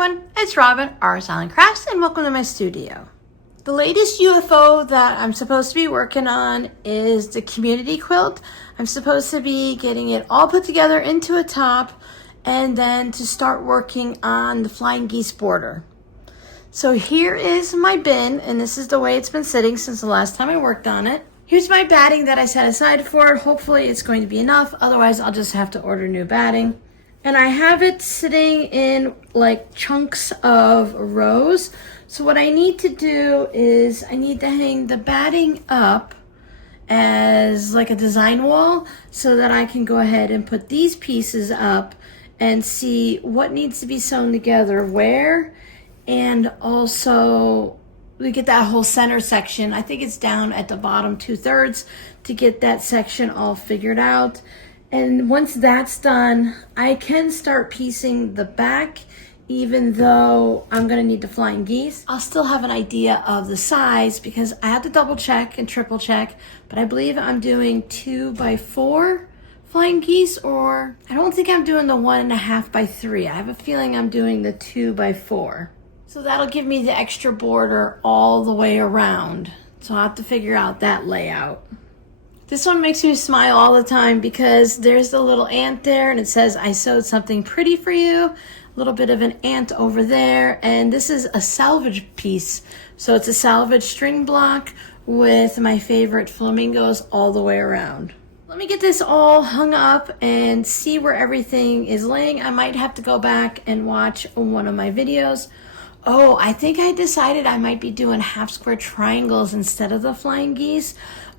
everyone, it's Robin, Art Island Crafts, and welcome to my studio. The latest UFO that I'm supposed to be working on is the community quilt. I'm supposed to be getting it all put together into a top and then to start working on the flying geese border. So here is my bin, and this is the way it's been sitting since the last time I worked on it. Here's my batting that I set aside for it. Hopefully it's going to be enough, otherwise I'll just have to order new batting. And I have it sitting in like chunks of rows. So what I need to do is I need to hang the batting up as like a design wall so that I can go ahead and put these pieces up and see what needs to be sewn together where, and also we get that whole center section. I think it's down at the bottom 2/3 to get that section all figured out. And once that's done, I can start piecing the back, even though I'm gonna need the flying geese. I'll still have an idea of the size because I have to double check and triple check, but I believe I'm doing 2x4 flying geese, or I don't think I'm doing the 1.5x3. I have a feeling I'm doing the 2x4. So that'll give me the extra border all the way around. So I'll have to figure out that layout. This one makes me smile all the time because there's the little ant there and it says, "I sewed something pretty for you." A little bit of an ant over there. And this is a salvage piece. So it's a salvage string block with my favorite flamingos all the way around. Let me get this all hung up and see where everything is laying. I might have to go back and watch one of my videos. Oh, I think I decided I might be doing half square triangles instead of the flying geese,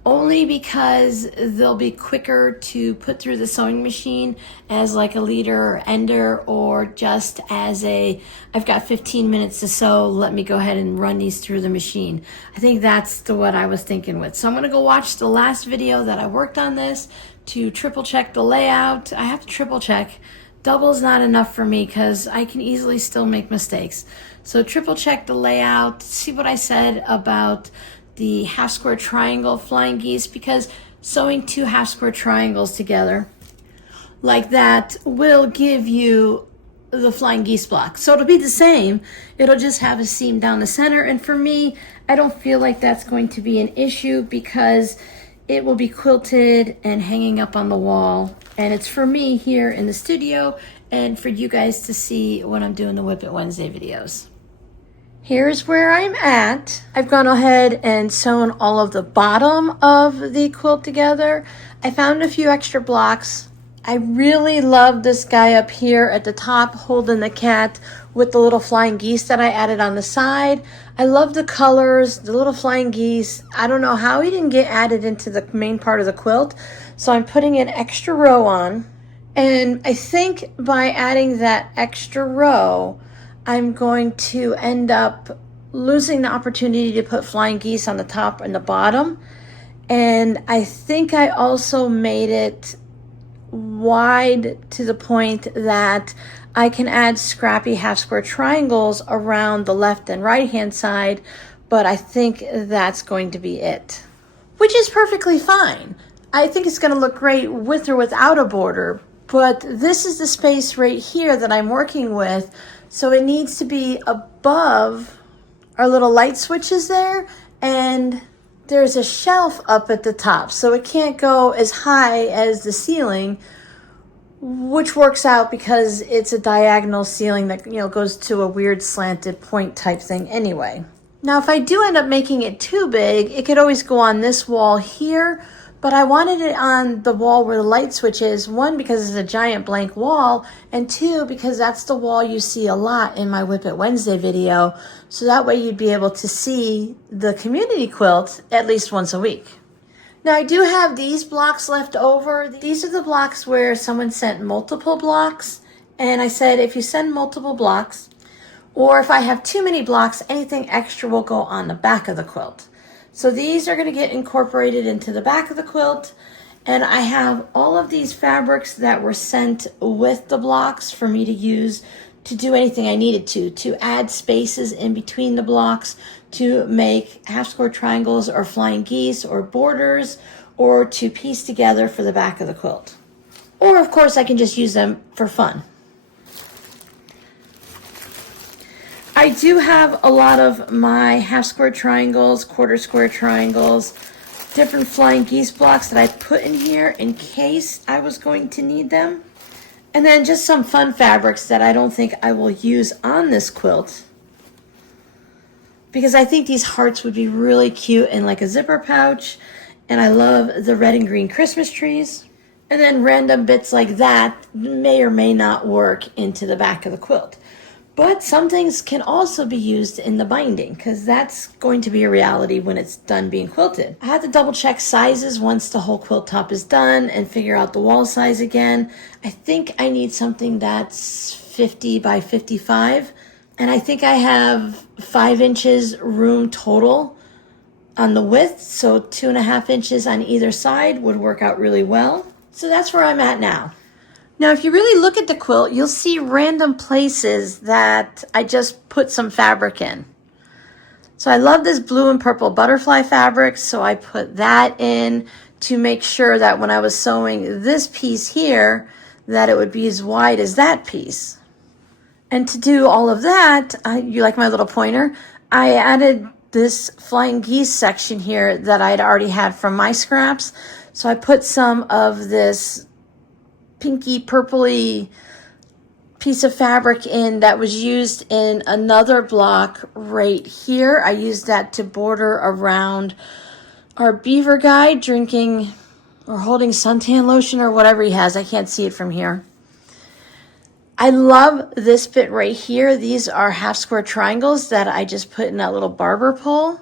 only because they'll be quicker to put through the sewing machine as like a leader or ender, or just as a, I've got 15 minutes to sew, let me go ahead and run these through the machine. I think that's what I was thinking with. So I'm gonna go watch the last video that I worked on this to triple check the layout. I have to triple check. Double's not enough for me because I can easily still make mistakes. So triple check the layout, see what I said about the half square triangle flying geese, because sewing two half square triangles together like that will give you the flying geese block. So it'll be the same, it'll just have a seam down the center, and for me, I don't feel like that's going to be an issue because it will be quilted and hanging up on the wall, and it's for me here in the studio and for you guys to see when I'm doing the Whip It Wednesday videos. Here's where I'm at. I've gone ahead and sewn all of the bottom of the quilt together. I found a few extra blocks. I really love this guy up here at the top holding the cat with the little flying geese that I added on the side. I love the colors, the little flying geese. I don't know how he didn't get added into the main part of the quilt, so I'm putting an extra row on. And I think by adding that extra row, I'm going to end up losing the opportunity to put flying geese on the top and the bottom. And I think I also made it wide to the point that I can add scrappy half square triangles around the left and right hand side, but I think that's going to be it, which is perfectly fine. I think it's going to look great with or without a border, but this is the space right here that I'm working with. So it needs to be above our little light switches there, and there's a shelf up at the top, so it can't go as high as the ceiling, which works out because it's a diagonal ceiling that, you know, goes to a weird slanted point type thing anyway. Now, if I do end up making it too big, it could always go on this wall here, but I wanted it on the wall where the light switch is, one, because it's a giant blank wall, and two, because that's the wall you see a lot in my Whip It Wednesday video, so that way you'd be able to see the community quilt at least once a week. Now, I do have these blocks left over. These are the blocks where someone sent multiple blocks, and I said if you send multiple blocks, or if I have too many blocks, anything extra will go on the back of the quilt. So these are going to get incorporated into the back of the quilt, and I have all of these fabrics that were sent with the blocks for me to use to do anything I needed to add spaces in between the blocks, to make half square triangles or flying geese or borders, or to piece together for the back of the quilt. Or of course I can just use them for fun. I do have a lot of my half square triangles, quarter square triangles, different flying geese blocks that I put in here in case I was going to need them. And then just some fun fabrics that I don't think I will use on this quilt, because I think these hearts would be really cute in like a zipper pouch. And I love the red and green Christmas trees. And then random bits like that may or may not work into the back of the quilt. But some things can also be used in the binding, because that's going to be a reality when it's done being quilted. I had to double check sizes once the whole quilt top is done and figure out the wall size again. I think I need something that's 50 by 55. And I think I have 5 inches room total on the width, so 2.5 inches on either side would work out really well. So that's where I'm at now. Now, if you really look at the quilt, you'll see random places that I just put some fabric in. So I love this blue and purple butterfly fabric, so I put that in to make sure that when I was sewing this piece here, that it would be as wide as that piece. And to do all of that, you like my little pointer? I added this flying geese section here that I'd already had from my scraps. So I put some of this pinky purpley piece of fabric in that was used in another block right here. I used that to border around our beaver guy drinking or holding suntan lotion or whatever he has. I can't see it from here. I love this bit right here. These are half square triangles that I just put in that little barber pole.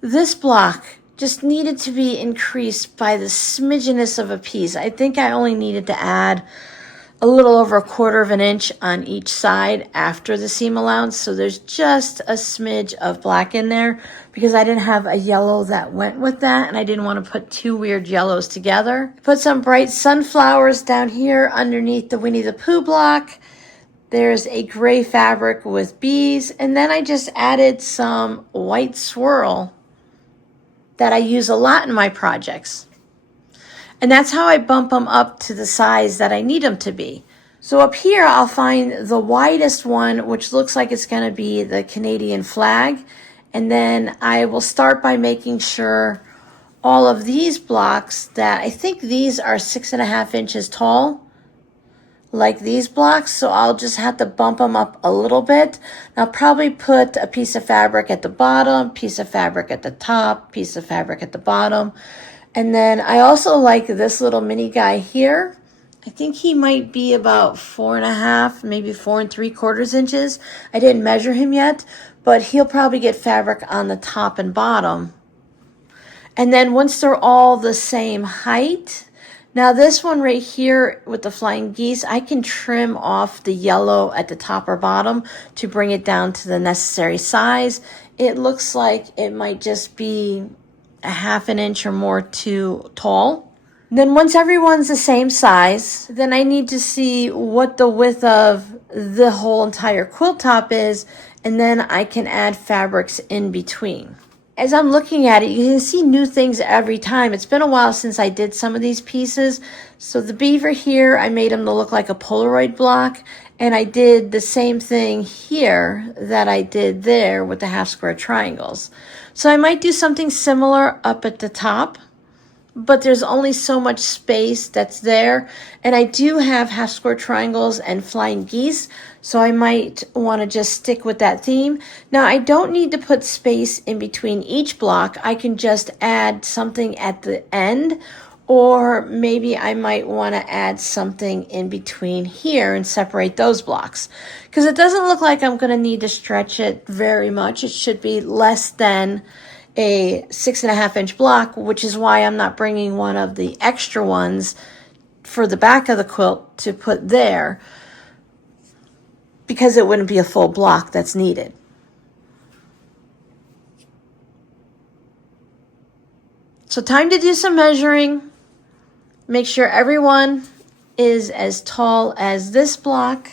This block just needed to be increased by the smidgenest of a piece. I think I only needed to add a little over 1/4 of an inch on each side after the seam allowance. So there's just a smidge of black in there because I didn't have a yellow that went with that, and I didn't want to put 2 weird yellows together. Put some bright sunflowers down here underneath the Winnie the Pooh block. There's a gray fabric with bees, and then I just added some white swirl that I use a lot in my projects. And that's how I bump them up to the size that I need them to be. So up here, I'll find the widest one, which looks like it's going to be the Canadian flag. And then I will start by making sure all of these blocks that I think these are 6.5 inches tall, like these blocks. So I'll just have to bump them up a little bit. I'll probably put a piece of fabric at the bottom, piece of fabric at the top, piece of fabric at the bottom. And then I also like this little mini guy here. I think he might be about 4.5, maybe 4 3/4 inches. I didn't measure him yet, but he'll probably get fabric on the top and bottom. And then once they're all the same height, now this one right here with the flying geese, I can trim off the yellow at the top or bottom to bring it down to the necessary size. It looks like it might just be 1/2 inch or more too tall. Then once everyone's the same size, then I need to see what the width of the whole entire quilt top is, and then I can add fabrics in between. As I'm looking at it, you can see new things every time. It's been a while since I did some of these pieces. So the beaver here, I made him to look like a Polaroid block, and I did the same thing here that I did there with the half square triangles. So I might do something similar up at the top, but there's only so much space that's there. And I do have half square triangles and flying geese, so I might want to just stick with that theme. Now, I don't need to put space in between each block. I can just add something at the end, or maybe I might want to add something in between here and separate those blocks, because it doesn't look like I'm going to need to stretch it very much. It should be less than a 6.5 inch block, which is why I'm not bringing one of the extra ones for the back of the quilt to put there, because it wouldn't be a full block that's needed. So time to do some measuring. Make sure everyone is as tall as this block.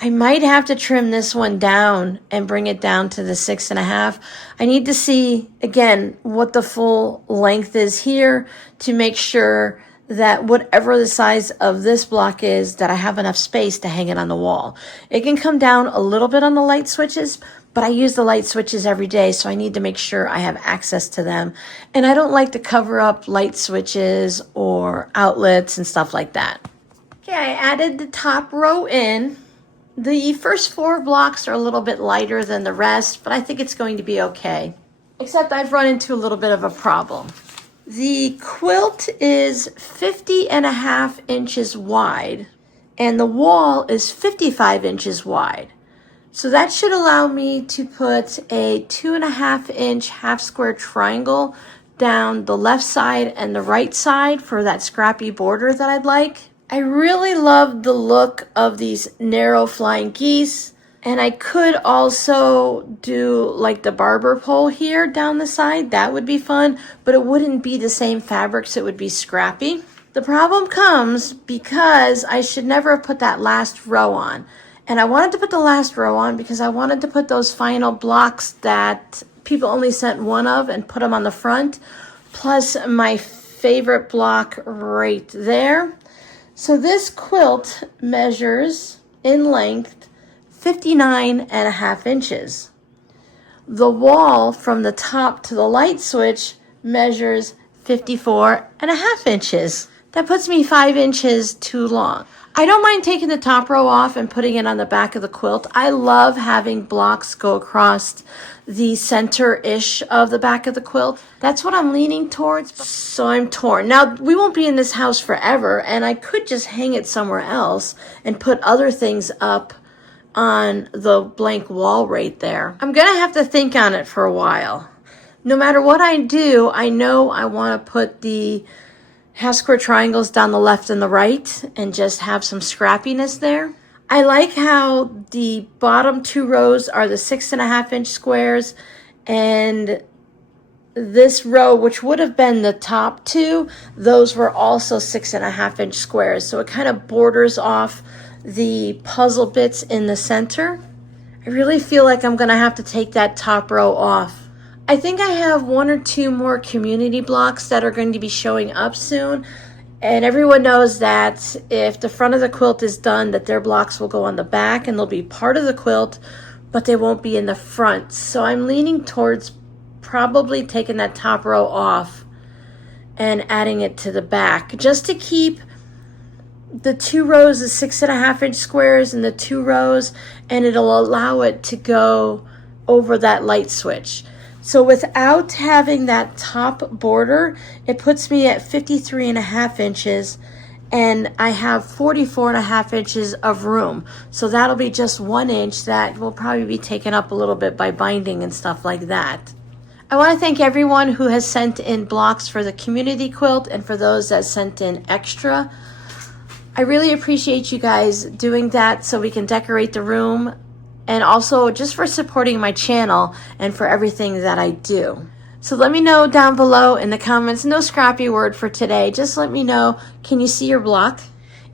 I might have to trim this one down and bring it down to the 6.5. I need to see, again, what the full length is here to make sure that whatever the size of this block is, that I have enough space to hang it on the wall. It can come down a little bit on the light switches, but I use the light switches every day, so I need to make sure I have access to them. And I don't like to cover up light switches or outlets and stuff like that. Okay, I added the top row in. The first 4 blocks are a little bit lighter than the rest, but I think it's going to be okay. Except I've run into a little bit of a problem. The quilt is 50.5 inches wide, and the wall is 55 inches wide. So that should allow me to put a 2.5 inch half square triangle down the left side and the right side for that scrappy border that I'd like. I really love the look of these narrow flying geese, and I could also do like the barber pole here down the side. That would be fun, but it wouldn't be the same fabrics. It would be scrappy. The problem comes because I should never have put that last row on. And I wanted to put the last row on because I wanted to put those final blocks that people only sent one of and put them on the front, plus my favorite block right there. So this quilt measures in length 59.5 inches. The wall from the top to the light switch measures 54.5 inches. That puts me 5 inches too long. I don't mind taking the top row off and putting it on the back of the quilt. I love having blocks go across the center-ish of the back of the quilt. That's what I'm leaning towards, so I'm torn. Now, we won't be in this house forever, and I could just hang it somewhere else and put other things up on the blank wall right there. I'm gonna have to think on it for a while. No matter what I do, I know I want to put the half square triangles down the left and the right and just have some scrappiness there. I like how the bottom 2 rows are the 6.5 inch squares, and this row, which would have been the top 2, those were also 6.5 inch squares. So it kind of borders off the puzzle bits in the center. I really feel like I'm gonna have to take that top row off. I think I have 1 or 2 more community blocks that are going to be showing up soon. And everyone knows that if the front of the quilt is done, that their blocks will go on the back and they'll be part of the quilt, but they won't be in the front. So I'm leaning towards probably taking that top row off and adding it to the back, just to keep the 2 rows of 6.5 inch squares and the 2 rows, and it'll allow it to go over that light switch. So without having that top border, it puts me at 53.5 inches, and I have 44.5 inches of room. So that'll be just 1 inch that will probably be taken up a little bit by binding and stuff like that. I want to thank everyone who has sent in blocks for the community quilt and for those that sent in extra. I really appreciate you guys doing that so we can decorate the room, and also just for supporting my channel and for everything that I do. So let me know down below in the comments, no scrappy word for today, just let me know, can you see your block?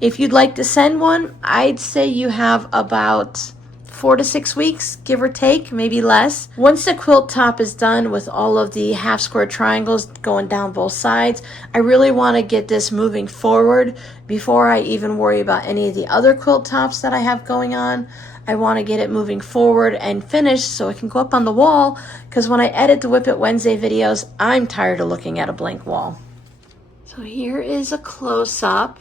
If you'd like to send one, I'd say you have about 4 to 6 weeks, give or take, maybe less. Once the quilt top is done with all of the half square triangles going down both sides, I really want to get this moving forward before I even worry about any of the other quilt tops that I have going on. I want to get it moving forward and finished so it can go up on the wall, because when I edit the Whip It Wednesday videos, I'm tired of looking at a blank wall. So here is a close-up.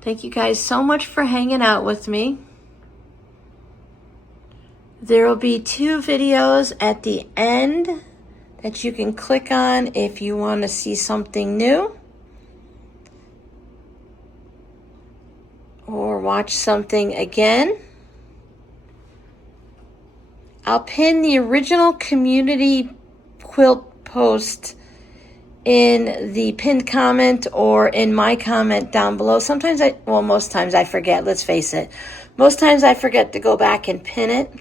Thank you guys so much for hanging out with me. There will be 2 videos at the end that you can click on if you want to see something new or watch something again. I'll pin the original community quilt post in the pinned comment or in my comment down below. Sometimes most times I forget, let's face it. Most times I forget to go back and pin it.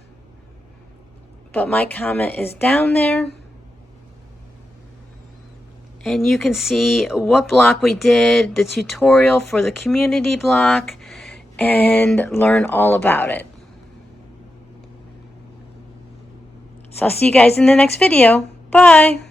But my comment is down there. And you can see what block we did, the tutorial for the community block, and learn all about it. So I'll see you guys in the next video. Bye.